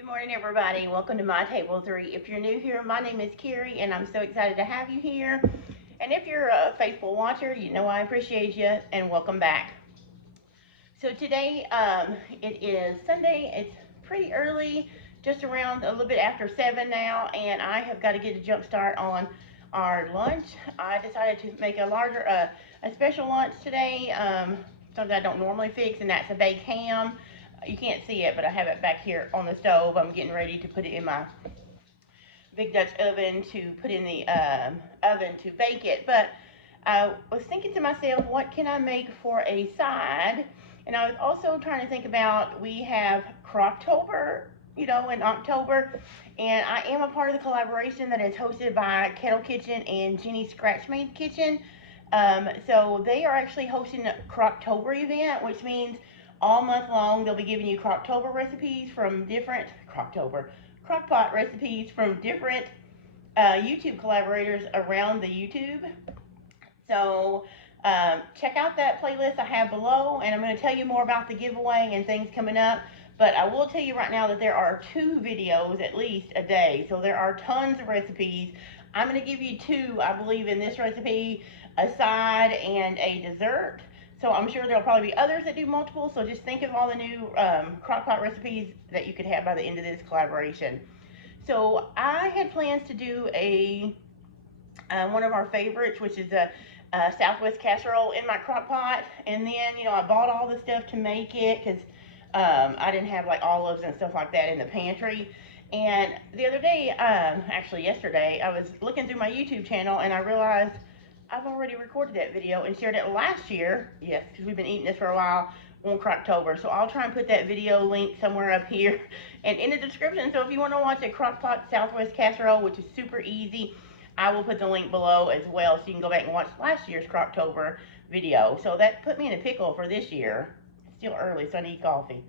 Good morning, everybody. Welcome to My Table 3. If you're new here, my name is Carrie, and I'm so excited to have you here. And if you're a faithful watcher, you know I appreciate you, and welcome back. So today, it is Sunday. It's pretty early, just around a little bit after 7 now, and I have got to get a jump start on our lunch. I decided to make a special lunch today, something I don't normally fix, and that's a baked ham. You can't see it, but I have it back here on the stove. I'm getting ready to put it in my big Dutch oven to put in the oven to bake it. But I was thinking to myself, what can I make for a side? And I was also trying to think about, we have Crocktober, in October, and I am a part of the collaboration that is hosted by Kettle Kitchen and Jenny's Scratch Made Kitchen. So they are actually hosting a Crocktober event, which means all month long they'll be giving you Crocktober recipes from different Crockpot recipes from different YouTube collaborators around the YouTube. So check out that playlist I have below, and I'm going to tell you more about the giveaway and things coming up. But I will tell you right now that there are 2 videos at least a day, so there are tons of recipes. I'm going to give you 2, I believe, in this recipe, a side and a dessert. So I'm sure there'll probably be others that do multiple, so just think of all the new Crockpot recipes that you could have by the end of this collaboration. So I had plans to do one of our favorites, which is a Southwest casserole in my Crockpot, and then, I bought all the stuff to make it, because I didn't have like olives and stuff like that in the pantry. And the other day, actually yesterday, I was looking through my YouTube channel, and I realized I've already recorded that video and shared it last year. Yes, because we've been eating this for a while on Crocktober. So I'll try and put that video link somewhere up here and in the description. So if you want to watch a Crockpot Southwest casserole, which is super easy, I will put the link below as well, so you can go back and watch last year's Crocktober video. So that put me in a pickle for this year. It's still early, so I need coffee.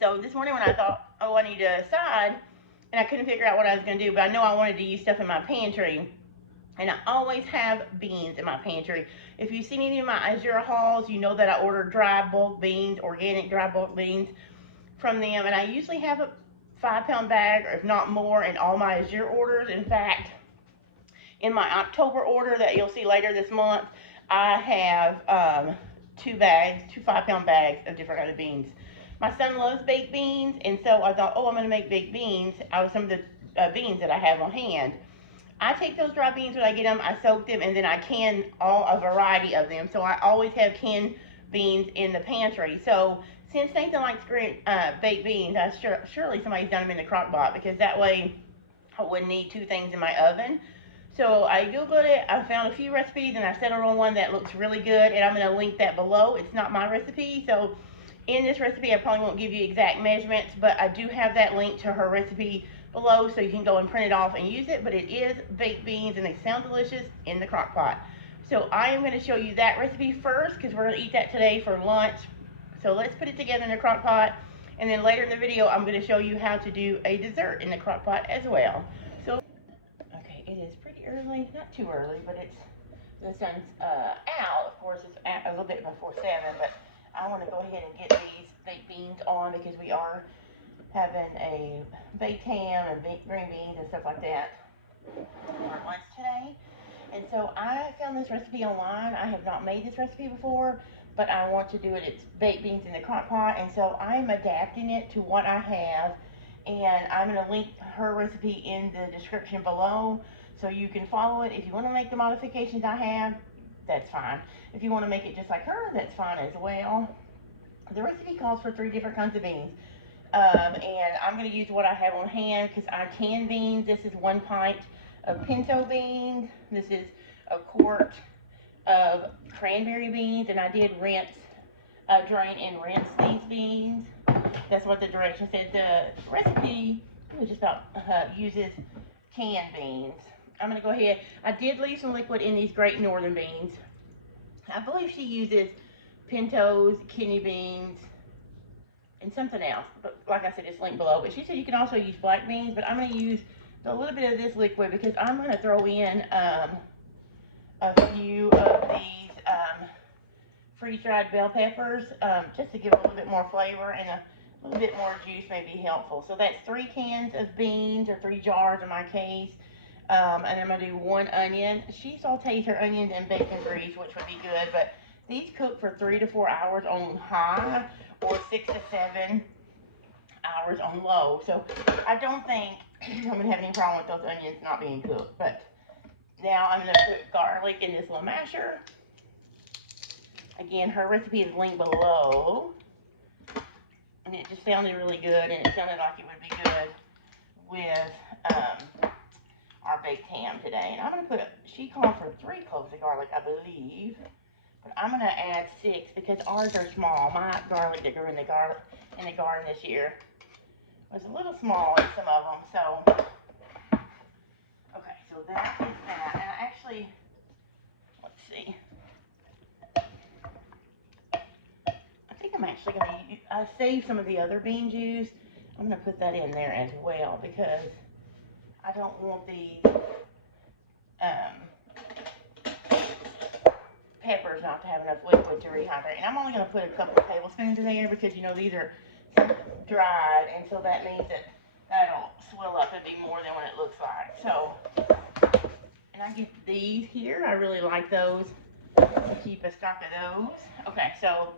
So this morning when I thought, oh, I need a side, and I couldn't figure out what I was going to do, but I know I wanted to use stuff in my pantry. And I always have beans in my pantry. If you've seen any of my Azure hauls, you know that I order dry bulk beans, organic dry bulk beans from them. And I usually have a 5-pound bag, or if not more, in all my Azure orders. In fact, in my October order that you'll see later this month, I have 2 5-pound bags of different other beans. My son loves baked beans, and so I thought, oh, I'm going to make baked beans out of some of the beans that I have on hand. I take those dry beans when I get them, I soak them, and then I can a variety of them. So I always have canned beans in the pantry. So since Nathan likes baked beans, surely somebody's done them in the Crockpot, because that way I wouldn't need 2 things in my oven. So I Googled it, I found a few recipes, and I settled on one that looks really good, and I'm going to link that below. It's not my recipe, so in this recipe I probably won't give you exact measurements, but I do have that link to her recipe below, so you can go and print it off and use it. But it is baked beans, and they sound delicious in the Crockpot. So I am going to show you that recipe first, because we're going to eat that today for lunch. So let's put it together in the Crockpot, and then later in the video I'm going to show you how to do a dessert in the Crockpot as well. So okay, it is pretty early, not too early, but the sun's out. Of course, it's a little bit before 7, but I want to go ahead and get these baked beans on, because we are having a baked ham and green beans and stuff like that for lunch today. And so I found this recipe online. I have not made this recipe before, but I want to do it. It's baked beans in the Crockpot, and so I'm adapting it to what I have, and I'm going to link her recipe in the description below so you can follow it. If you want to make the modifications I have, that's fine. If you want to make it just like her, that's fine as well. The recipe calls for 3 different kinds of beans. And I'm going to use what I have on hand, because I can beans. This is 1 pint of pinto beans. This is a quart of cranberry beans, and I did drain and rinse these beans. That's what the directions said. The recipe just about uses canned beans. I'm going to go ahead. I did leave some liquid in these Great Northern beans. I believe she uses pintos, kidney beans, and something else, but like I said, it's linked below. But she said you can also use black beans, but I'm going to use a little bit of this liquid, because I'm going to throw in a few of these freeze-dried bell peppers, just to give it a little bit more flavor and a A little bit more juice may be helpful. So that's 3 cans of beans, or 3 jars in my case. And I'm going to do 1 onion. She sautés her onions in bacon grease, which would be good, but these cook for 3 to 4 hours on high, or 6 to 7 hours on low. So I don't think I'm going to have any problem with those onions not being cooked. But now I'm going to put garlic in this little masher. Again, her recipe is linked below. And it just sounded really good, and it sounded like it would be good with our baked ham today. And I'm going to put, she called for 3 cloves of garlic, I believe. But I'm going to add 6 because ours are small. My garlic that grew in the garden this year was a little small in some of them. So, okay, so that is that. And I actually, let's see. I think I'm actually going to save some of the other bean juice. I'm going to put that in there as well because I don't want these peppers not to have enough liquid to rehydrate. And I'm only going to put a couple of tablespoons in there because, you know, these are dried, and so that means that that'll swell up and be more than what it looks like. So, and I get these here. I really like those. I'll keep a stock of those. Okay, so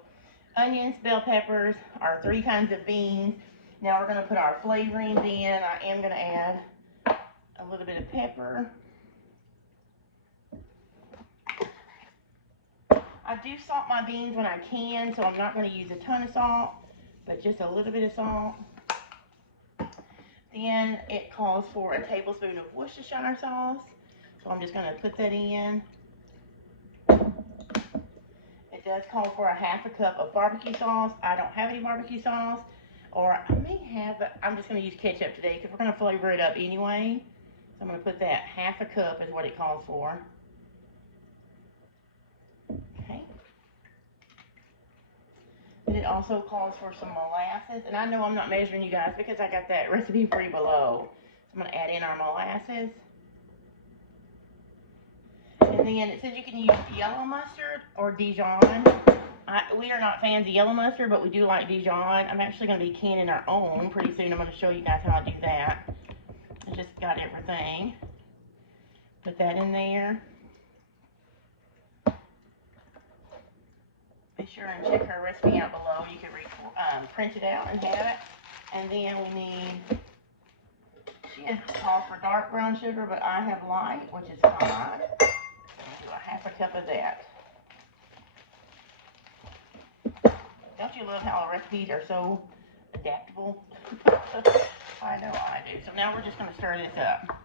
onions, bell peppers, our 3 kinds of beans. Now we're going to put our flavorings in. I am going to add a little bit of pepper. I do salt my beans when I can, so I'm not going to use a ton of salt, but just a little bit of salt. Then it calls for a tablespoon of Worcestershire sauce, so I'm just going to put that in. It does call for a half a cup of barbecue sauce. I don't have any barbecue sauce, or I may have, but I'm just going to use ketchup today because we're going to flavor it up anyway. So I'm going to put that half a cup is what it calls for. Okay. And it also calls for some molasses. And I know I'm not measuring you guys because I got that recipe free below. So I'm going to add in our molasses. And then it says you can use yellow mustard or Dijon. We are not fans of yellow mustard, but we do like Dijon. I'm actually going to be canning our own pretty soon. I'm going to show you guys how I do that. I just got everything. Put that in there. Be sure and check her recipe out below. You can print it out and have it. And then we need, she has called for dark brown sugar, but I have light, which is fine. Do a half a cup of that. Don't you love how our recipes are so adaptable? I know I do. So now we're just going to stir this up.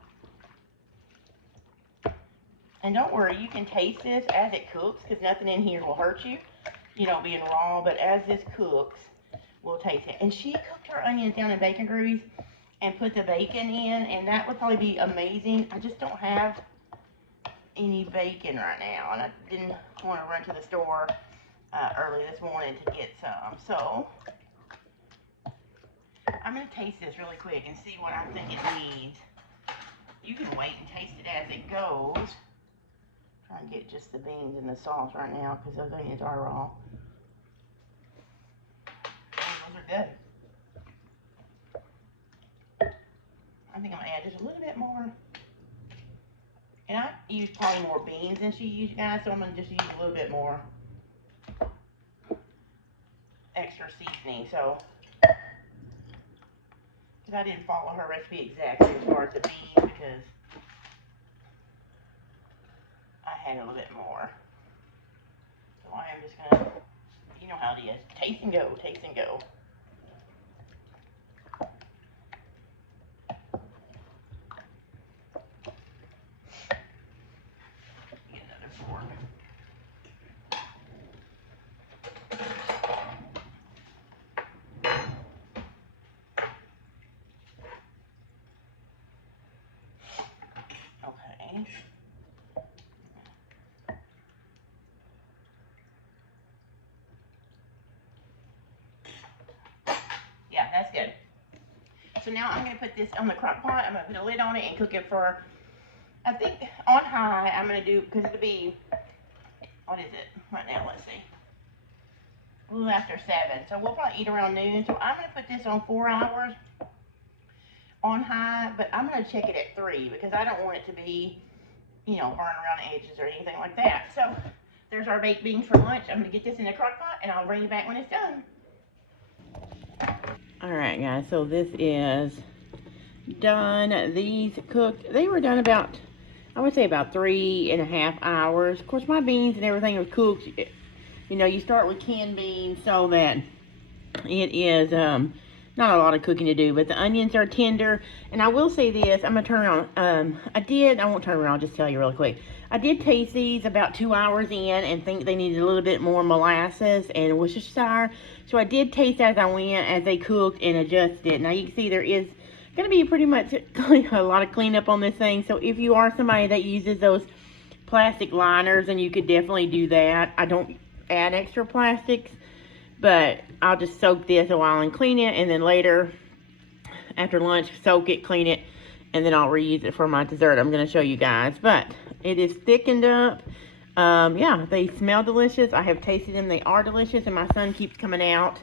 And don't worry, you can taste this as it cooks because nothing in here will hurt you, you know, being raw. But as this cooks, we'll taste it. And she cooked her onions down in bacon grease and put the bacon in, and that would probably be amazing. I just don't have any bacon right now, and I didn't want to run to the store early this morning to get some. So I'm going to taste this really quick and see what I think it needs. You can wait and taste it as it goes. Try and get just the beans and the sauce right now because those onions are raw. Those are good. I think I'm going to add just a little bit more. And I use probably more beans than she used, guys, so I'm going to just use a little bit more extra seasoning. So, because I didn't follow her recipe exactly as far as the beans, because I had a little bit more. So I am just going to, you know how it is, taste and go, taste and go. Get another fork. Okay. Yeah, that's good. So now I'm going to put this on the crock pot. I'm going to put a lid on it and cook it for, I think, on high. I'm going to do, because it'll be, what is it right now? Let's see. a little after 7. So we'll probably eat around noon. So I'm going to put this on 4 hours on high, but I'm going to check it at 3 because I don't want it to be, you know, burn around the edges or anything like that. So there's our baked beans for lunch. I'm going to get this in the crock pot and I'll bring you back when it's done. Alright guys, so this is done. These cooked. They were done about, I would say about 3.5 hours. Of course, my beans and everything are cooked. You know, you start with canned beans so that it is not a lot of cooking to do, but the onions are tender. And I will say this, I'm gonna turn around. I won't turn around, I'll just tell you really quick. I did taste these about 2 hours in and think they needed a little bit more molasses and Worcestershire. So I did taste as I went, as they cooked, and adjusted. Now you can see there is gonna be pretty much a lot of cleanup on this thing. So if you are somebody that uses those plastic liners, and you could definitely do that. I don't add extra plastics, but I'll just soak this a while and clean it, and then later after lunch soak it, clean it, and then I'll reuse it for my dessert. I'm going to show you guys, but it is thickened up. Yeah, they smell delicious. I have tasted them. They are delicious, and my son keeps coming out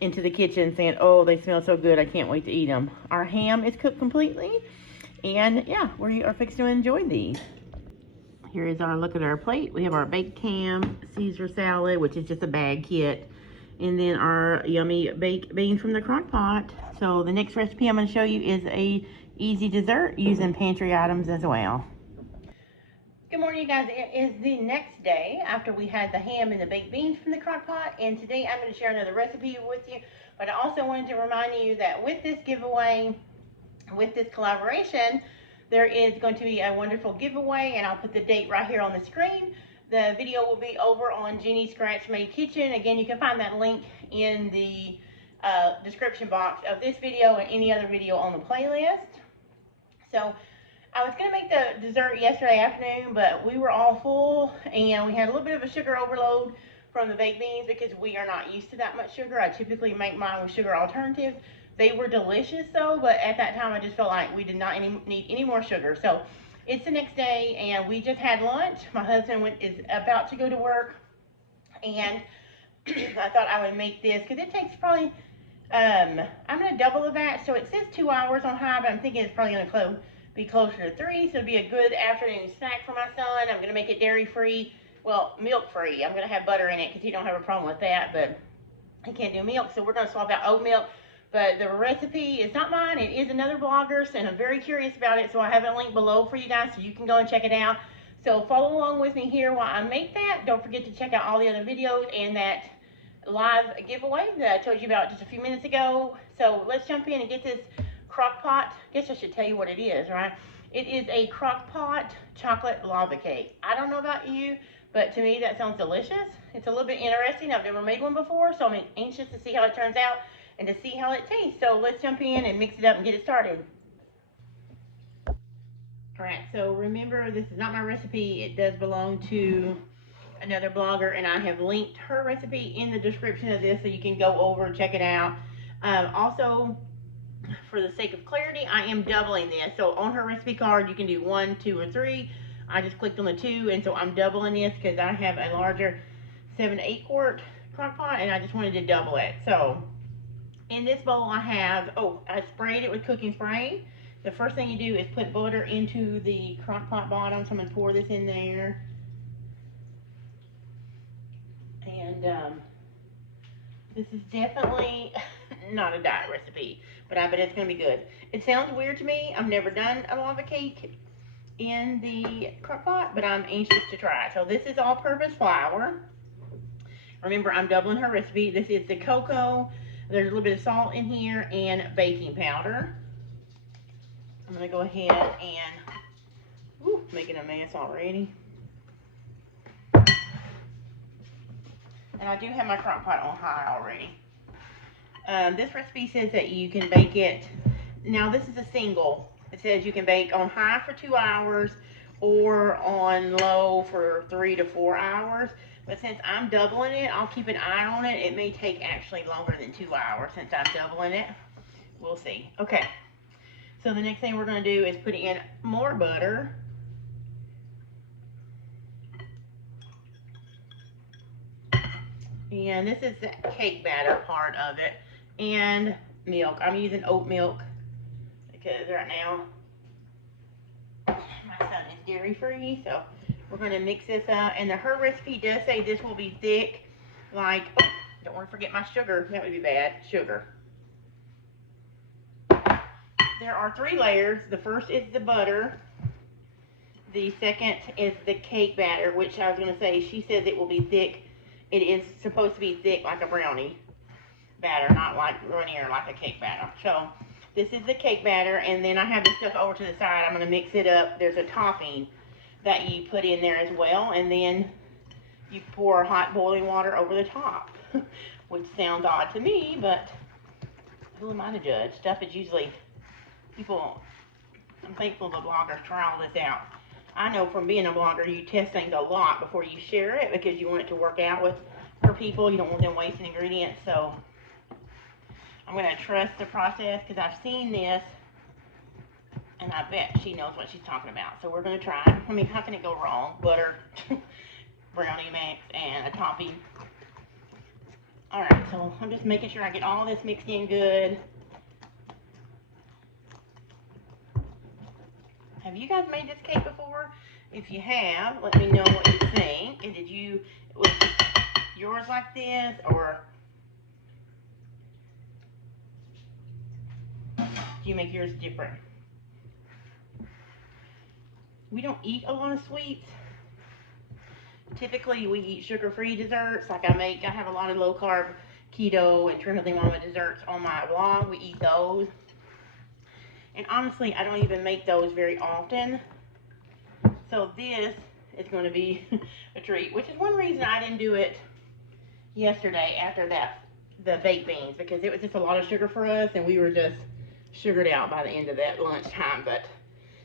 into the kitchen saying, oh, they smell so good, I can't wait to eat them. Our ham is cooked completely, and yeah, we are fixing to enjoy these. Here is our look at our plate. We have our baked ham, Caesar salad, which is just a bag kit, and then our yummy baked beans from the crock pot. So the next recipe I'm going to show you is a easy dessert using pantry items as well. Good morning, you guys. It is the next day after we had the ham and the baked beans from the crock pot, and today I'm going to share another recipe with you. But I also wanted to remind you that with this giveaway, with this collaboration, there is going to be a wonderful giveaway, and I'll put the date right here on the screen. The video will be over on Jenny's Scratch Made Kitchen. Again, you can find that link in the description box of this video and any other video on the playlist. So I was going to make the dessert yesterday afternoon, but we were all full, and we had a little bit of a sugar overload from the baked beans because we are not used to that much sugar. I typically make mine with sugar alternatives. They were delicious though, but at that time I just felt like we did not need any more sugar. So it's the next day, and we just had lunch. My husband is about to go to work, and I thought I would make this because it takes probably, I'm going to double the vat. So it says 2 hours on high, but I'm thinking it's probably going to be closer to 3. So it'll be a good afternoon snack for my son. I'm going to make it dairy free, well, milk free. I'm going to have butter in it because he don't have a problem with that, but he can't do milk. So we're going to swap out oat milk. But the recipe is not mine, it is another blogger's, and I'm very curious about it, so I have a link below for you guys so you can go and check it out. So follow along with me here while I make that. Don't forget to check out all the other videos and that live giveaway that I told you about just a few minutes ago. So let's jump in and get this crock pot. I guess I should tell you what it is, right? It is a crock pot chocolate lava cake. I don't know about you, but to me that sounds delicious. It's a little bit interesting. I've never made one before, so I'm anxious to see how it turns out and to see how it tastes. So let's jump in and mix it up and get it started. Alright, so remember, this is not my recipe. It does belong to another blogger, and I have linked her recipe in the description of this so you can go over and check it out. Also, for the sake of clarity, I am doubling this. So on her recipe card, you can do 1, 2, or 3. I just clicked on the 2, and so I'm doubling this because I have a larger 7 to 8 quart crock pot, and I just wanted to double it. So in this bowl I have, I sprayed it with cooking spray. The first thing you do is put butter into the crock pot bottom. So I'm going to pour this in there. And this is definitely not a diet recipe, but I bet it's going to be good. It sounds weird to me. I've never done a lava cake in the crock pot, but I'm anxious to try it. So this is all-purpose flour. Remember, I'm doubling her recipe. This is the cocoa. There's a little bit of salt in here and baking powder. I'm going to go ahead and, making a mess already. And I do have my crock pot on high already. This recipe says that you can bake it, now this is a single. It says you can bake on high for 2 hours or on low for 3 to 4 hours. But since I'm doubling it, I'll keep an eye on it. It may take actually longer than 2 hours since I'm doubling it. We'll see. Okay. So the next thing we're going to do is put in more butter. And this is the cake batter part of it. And milk. I'm using oat milk because right now my son is dairy free. So we're going to mix this up. And her recipe does say this will be thick. Like, oh, don't want to forget my sugar. That would be bad. Sugar. There are 3 layers. The first is the butter. The second is the cake batter, which I was going to say, she says it will be thick. It is supposed to be thick like a brownie batter, not like linear like a cake batter. So this is the cake batter, and then I have this stuff over to the side. I'm going to mix it up. There's a topping that you put in there as well, and then you pour hot boiling water over the top, which sounds odd to me, but who am I to judge? Stuff is usually people. I'm thankful the bloggers try all this out. I know from being a blogger, you test things a lot before you share it because you want it to work out for people. You don't want them wasting ingredients. So I'm going to trust the process because I've seen this, and I bet she knows what she's talking about. So we're going to try it. I mean, how can it go wrong? Butter, brownie mix, and a topping. All right, so I'm just making sure I get all this mixed in good. Have you guys made this cake before? If you have, let me know what you think. And was yours like this, or do you make yours different? We don't eat a lot of sweets. Typically, we eat sugar-free desserts. Like I have a lot of low-carb, keto, and Trim Healthy Mama desserts on my blog. We eat those. And honestly, I don't even make those very often. So this is going to be a treat, which is one reason I didn't do it yesterday after the baked beans, because it was just a lot of sugar for us, and we were just sugared out by the end of that lunchtime. But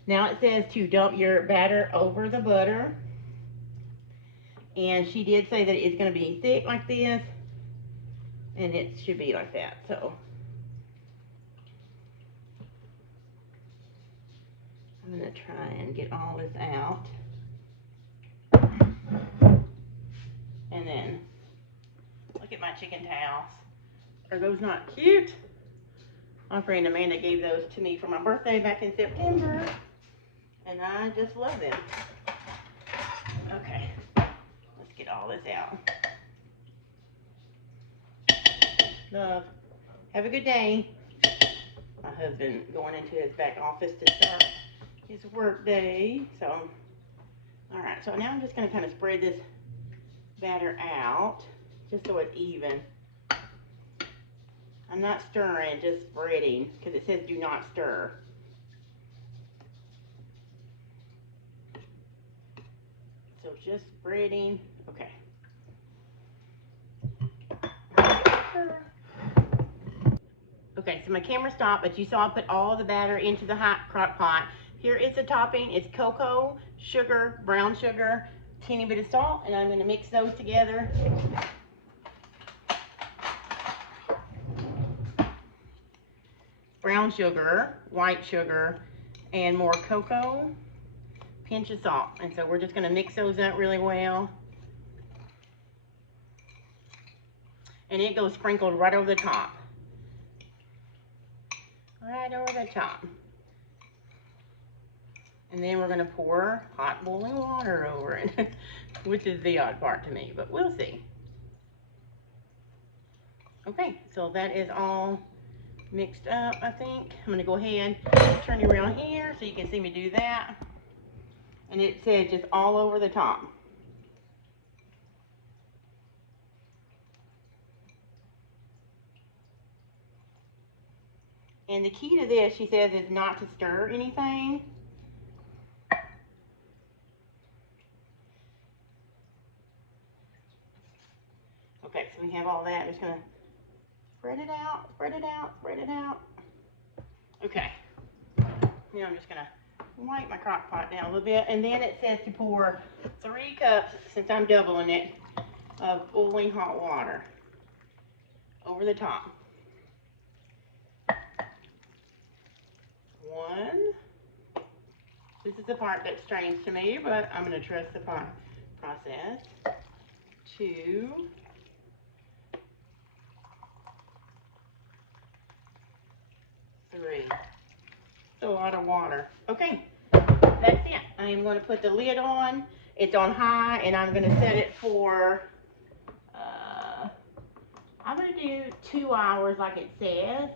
now it says to dump your batter over the butter. And she did say that it's going to be thick like this, and it should be like that. So I'm going to try and get all this out. And then, look at my chicken towels. Are those not cute? My friend Amanda gave those to me for my birthday back in September, and I just love them. Okay, let's get all this out. Love. Have a good day. My husband going into his back office to start his work day. So, all right. So now I'm just going to kind of spread this batter out just so it's even. I'm not stirring, just spreading, because it says do not stir. So just spreading. Okay. Okay, so my camera stopped, but you saw I put all the batter into the hot crock pot. Here is the topping. It's cocoa, sugar, brown sugar, teeny bit of salt, and I'm going to mix those together. Brown sugar, white sugar, and more cocoa, pinch of salt. And so we're just going to mix those up really well. And it goes sprinkled right over the top. Right over the top. And then we're going to pour hot boiling water over it, which is the odd part to me, but we'll see. Okay, so that is all mixed up, I think. I'm going to go ahead and turn you around here so you can see me do that. And it said just all over the top. And the key to this, she says, is not to stir anything. Okay, so we have all that. I'm just going to spread it out, spread it out, spread it out. Okay. Now I'm just going to wipe my crock pot down a little bit. And then it says to pour 3 cups, since I'm doubling it, of boiling hot water over the top. 1. This is the part that's strange to me, but I'm going to trust the process. 2. water. Okay, that's it. I am going to put the lid on. It's on high, and I'm going to set it for, I'm going to do 2 hours like it says,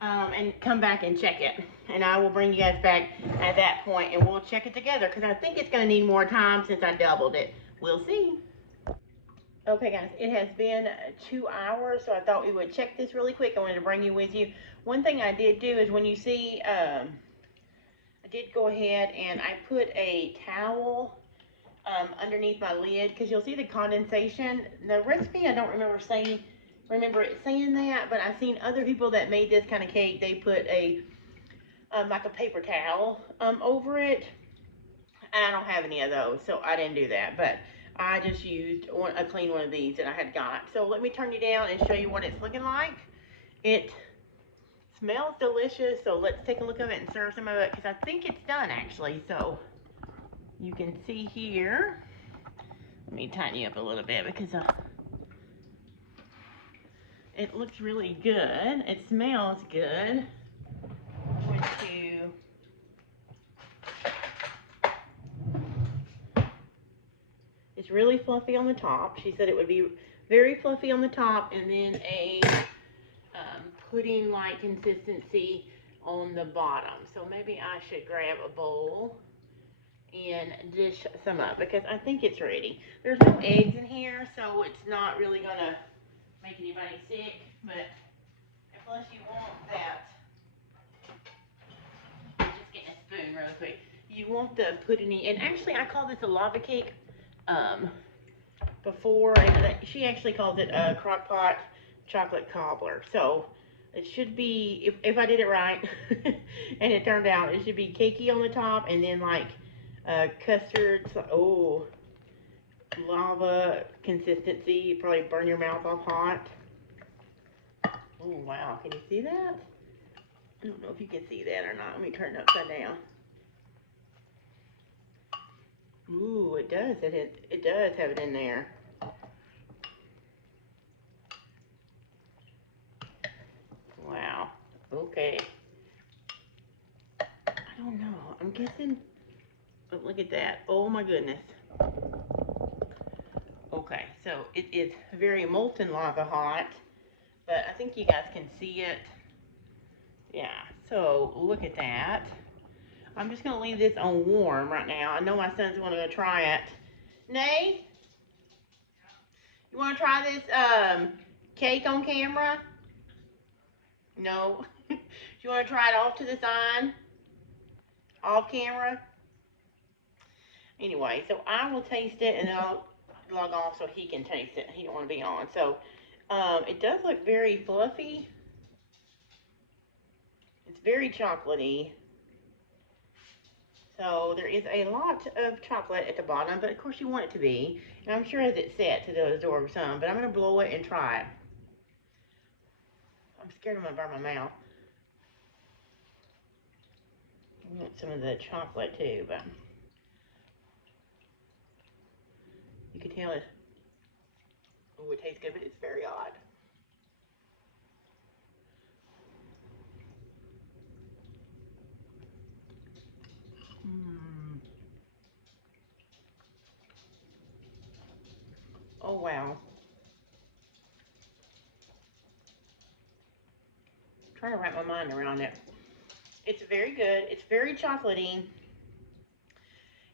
and come back and check it. And I will bring you guys back at that point, and we'll check it together, because I think it's going to need more time since I doubled it. We'll see. Okay guys, it has been 2 hours, so I thought we would check this really quick. I wanted to bring you with you. One thing I did do is when you see, I did go ahead and I put a towel underneath my lid, because you'll see the condensation. The recipe, I don't remember it saying that, but I've seen other people that made this kind of cake. They put a like a paper towel over it, and I don't have any of those, so I didn't do that. But I just used a clean one of these that I had got. So let me turn you down and show you what it's looking like. It smells delicious, so let's take a look at it and serve some of it, because I think it's done actually. So you can see here, let me tighten you up a little bit, because it looks really good. It smells good. I'm going to It's really fluffy on the top. She said it would be very fluffy on the top, and then a pudding-like consistency on the bottom. So maybe I should grab a bowl and dish some up, because I think it's ready. There's no eggs in here, so it's not really gonna make anybody sick, but plus you want that. Just getting a spoon real quick. You want the pudding, and actually I call this a lava cake before, and she actually calls it a Crockpot chocolate cobbler. So it should be, if I did it right, and it turned out, it should be cakey on the top, and then like custard, oh, lava consistency. You probably burn your mouth off hot. Oh wow, can you see that? I don't know if you can see that or not. Let me turn it upside down. Ooh, it does. It does have it in there. Wow. Okay. I don't know. I'm guessing. Oh, look at that. Oh my goodness. Okay, so it is very molten lava hot, but I think you guys can see it. Yeah. So look at that. I'm just going to leave this on warm right now. I know my son's going to try it. Nay? You want to try this cake on camera? No? Do you want to try it off to the side? Off camera? Anyway, so I will taste it, and then I'll log off so he can taste it. He don't want to be on. So it does look very fluffy. It's very chocolatey. So there is a lot of chocolate at the bottom, but of course you want it to be. And I'm sure as it's set to absorb some, but I'm going to blow it and try it. I'm scared I'm going to burn my mouth. I want some of the chocolate too, but you can tell it. Oh, it tastes good, but it's very odd. Oh, wow. I'm trying to wrap my mind around it. It's very good. It's very chocolatey.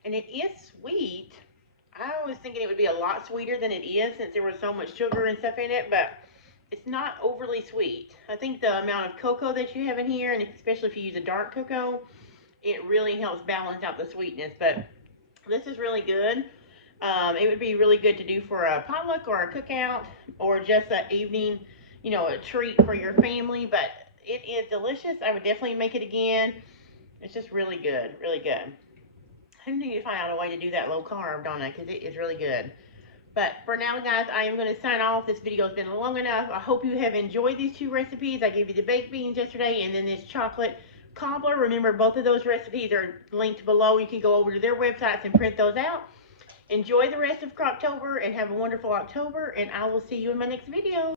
And it is sweet. I was thinking it would be a lot sweeter than it is, since there was so much sugar and stuff in it, but it's not overly sweet. I think the amount of cocoa that you have in here, and especially if you use a dark cocoa, it really helps balance out the sweetness. But this is really good. It would be really good to do for a potluck or a cookout, or just an evening, you know, a treat for your family. But it is delicious. I would definitely make it again. It's just really good, really good. I need to find out a way to do that low carb, don't I? Because it is really good. But for now, guys, I am going to sign off. This video has been long enough. I hope you have enjoyed these two recipes. I gave you the baked beans yesterday, and then this chocolate cobbler. Remember, both of those recipes are linked below. You can go over to their websites and print those out. Enjoy the rest of Crocktober and have a wonderful October, and I will see you in my next video.